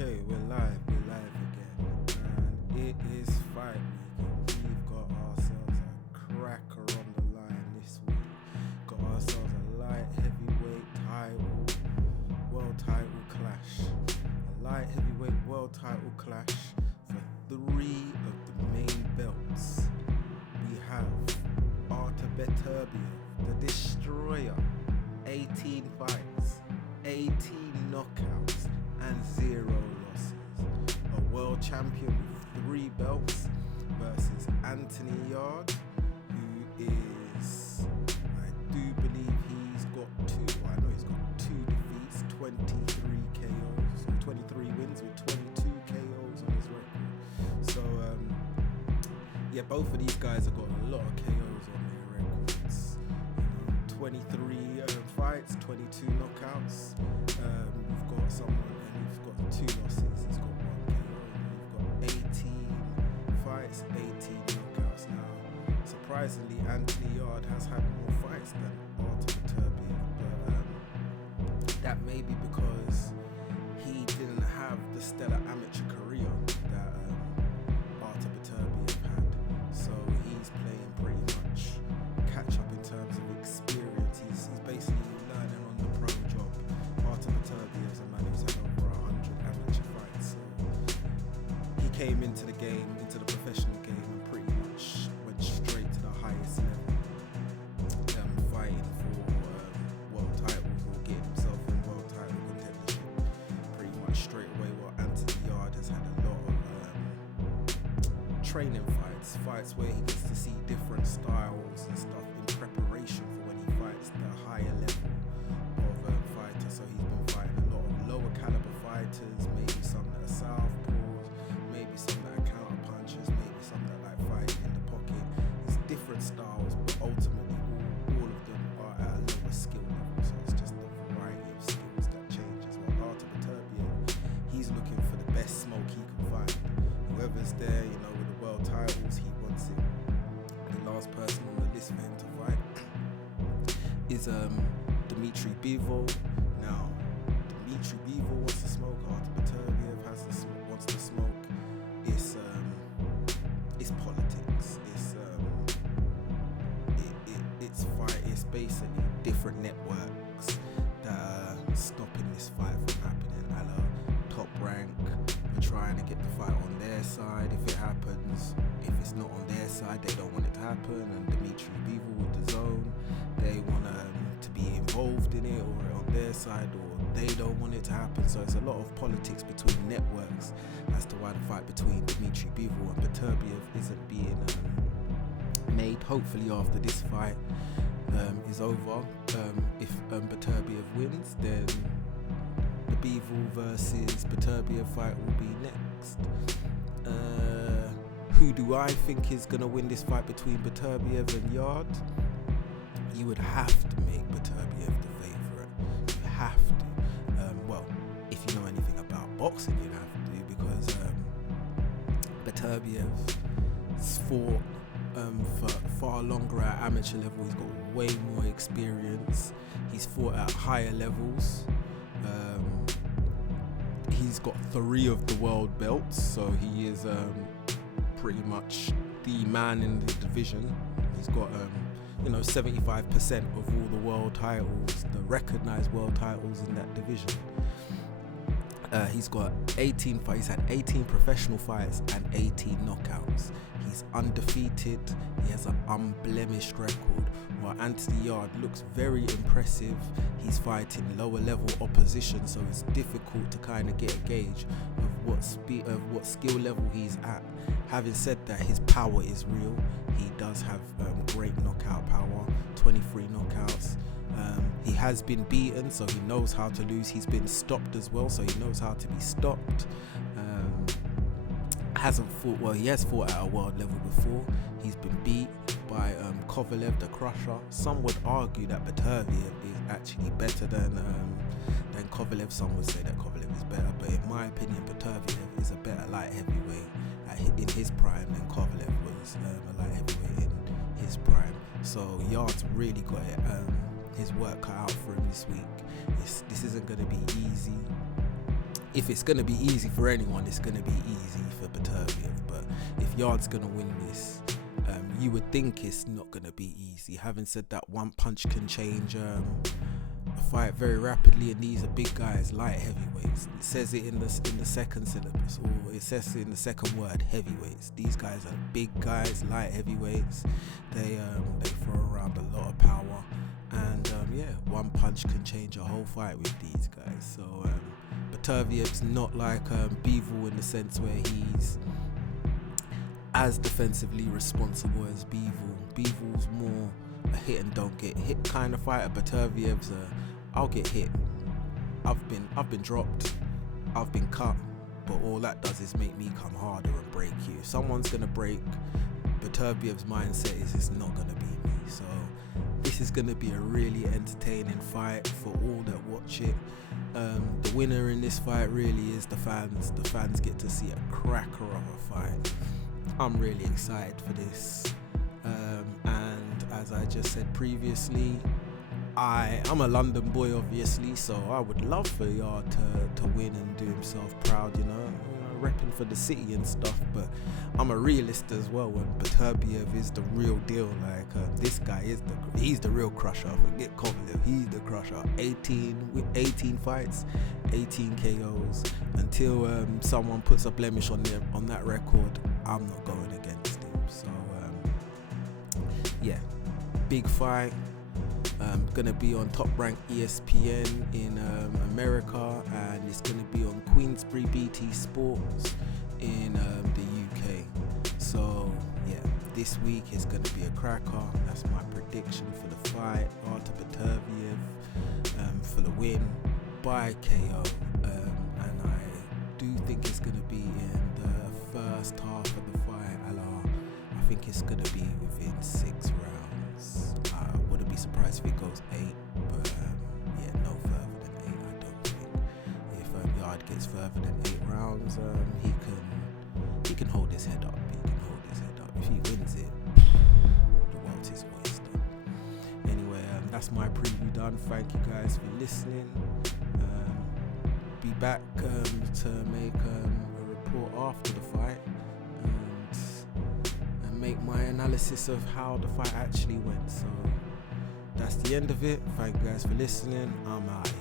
Okay, we're live again, and it is fight week. We've got ourselves a cracker on the line this week. Got ourselves a light heavyweight world title clash. A light heavyweight world title clash for 3 of the main belts. We have Artur Beterbiev, the destroyer, 18 fights, 18 knockouts, and 0 losses. A world champion with 3 belts versus Anthony Yarde, who is, I do believe he's got 2, I know he's got 2 defeats, 23 KOs, so 23 wins with 22 KOs on his record. So, yeah, both of these guys have got a lot of KOs on their records. 23 fights, 22 knockouts. We've got someone, and we've got 2 losses. He's got 1 KO. We've got 18 fights, 18 knockouts. Now, surprisingly, Anthony Yarde has had more fights than Artur Beterbiev, but that may be because he didn't have the stellar amateur career that Artur Beterbiev had. So he's playing pretty much catch up in terms of experience. He's basically learning on the pro job. Artur Beterbiev is a man who's had over 100 amateur fights. So he came into the game, into the professional game, and pretty much went straight to the highest level, fighting for world titles or getting himself in world title contention pretty much straight away. While Anthony Yarde has had a lot of training fights where he gets to see different styles and stuff in preparation for when he fights the higher level of fighter. So he's been fighting a lot of lower caliber fighters, maybe some that are southpaws, maybe some that are counter punchers, maybe some that like fighting in the pocket. It's different styles, but ultimately all of them are at a lower skill level. So it's just the variety of skills that changes. While Artur Beterbiev, he's looking for the best smoke he can find. Whoever's there, with the world titles, he wants it. The last person on the list for him to fight is Beterbiev. Now, Beterbiev wants to smoke. Artur Beterbiev wants to smoke. It's politics. It's fight. It's basically different networks that are stopping this fight from happening. Top Rank, we're trying to get the fight on their side. If it happens, if it's not on their side, they don't want it to happen. And Beterbiev with the zone, they want to be involved in it, or on their side, or they don't want it to happen. So it's a lot of politics between networks as to why the fight between Beterbiev and Beterbiev isn't being made. Hopefully after this fight is over, if Beterbiev wins, then the Bevel versus Beterbiev fight will be next. Who do I think is going to win this fight between Beterbiev and Yarde? You would have to make Beterbiev the favourite. You have to. Well, if you know anything about boxing, you'd have to, because Beterbiev's fought for far longer at amateur level. He's got way more experience. He's fought at higher levels. He's got 3 of the world belts, so he is pretty much the man in the division. He's got 75% of all the world titles, the recognized world titles in that division. He's got 18 fights. He's had 18 professional fights and 18 knockouts. He's undefeated. He has an unblemished record. While Anthony Yarde looks very impressive, he's fighting lower level opposition, so it's difficult to kind of get a gauge of what skill level he's at. Having said that, his power is real. He does have great knockout power, 23 knockouts. He has been beaten, so he knows how to lose. He's been stopped as well, so he knows how to be stopped. He has fought at a world level before. He's been beat by Kovalev, the Crusher. Some would argue that Beterbiev is actually better than Kovalev. Some would say that Kovalev is better, but in my opinion, Beterbiev is a better light heavyweight in his prime than Kovalev was a light heavyweight in his prime. So Yarde's really got his work cut out for him this week. This isn't going to be easy. if it's going to be easy for anyone, it's going to be easy for Beterbiev. But if Yarde's going to win this, you would think it's not going to be easy. Having said that, one punch can change a fight very rapidly, and these are big guys, light heavyweights. It says it in the second syllabus, or it says it in the second word, heavyweights. These guys are big guys, light heavyweights. They throw around a lot of power, and one punch can change a whole fight with these guys. So Beterbiev's not like Bivol in the sense where he's as defensively responsible as Bivol. Bivol's more a hit and don't get hit kind of fighter. Beterbiev's I'll get hit. I've been dropped. I've been cut. But all that does is make me come harder and break you. If someone's gonna break, Beterbiev's mindset is it's not gonna be me. So this is gonna be a really entertaining fight for all that watch it. The winner in this fight really is the fans. The fans get to see a cracker of a fight. I'm really excited for this. And as I just said previously, I'm a London boy, obviously, so I would love for Yarde to win and do himself proud, repping for the city and stuff. But I'm a realist as well, and Beterbiev is the real deal. Like this guy he's the real crusher. Forget Kovalev, he's the crusher. 18 fights, 18 KOs. Until someone puts a blemish on that record, I'm not going against him. So big fight. Gonna be on Top Rank ESPN in America, and it's gonna be on Queensbury BT Sports in the UK. So this week is gonna be a cracker. That's my prediction for the fight. Artur Beterbiev for the win by KO, and I do think it's gonna be in the first half of the fight. I think it's gonna be within 6 rounds. I wouldn't be surprised if it goes 8, but no further than 8. I don't think. If Yarde gets further than 8 rounds, he can hold his head up. If he wins it, the world's his oyster. Anyway, that's my preview done. Thank you guys for listening. Be back to make a report after the fight and make my analysis of how the fight actually went. So that's the end of it. Thank you guys for listening. I'm out.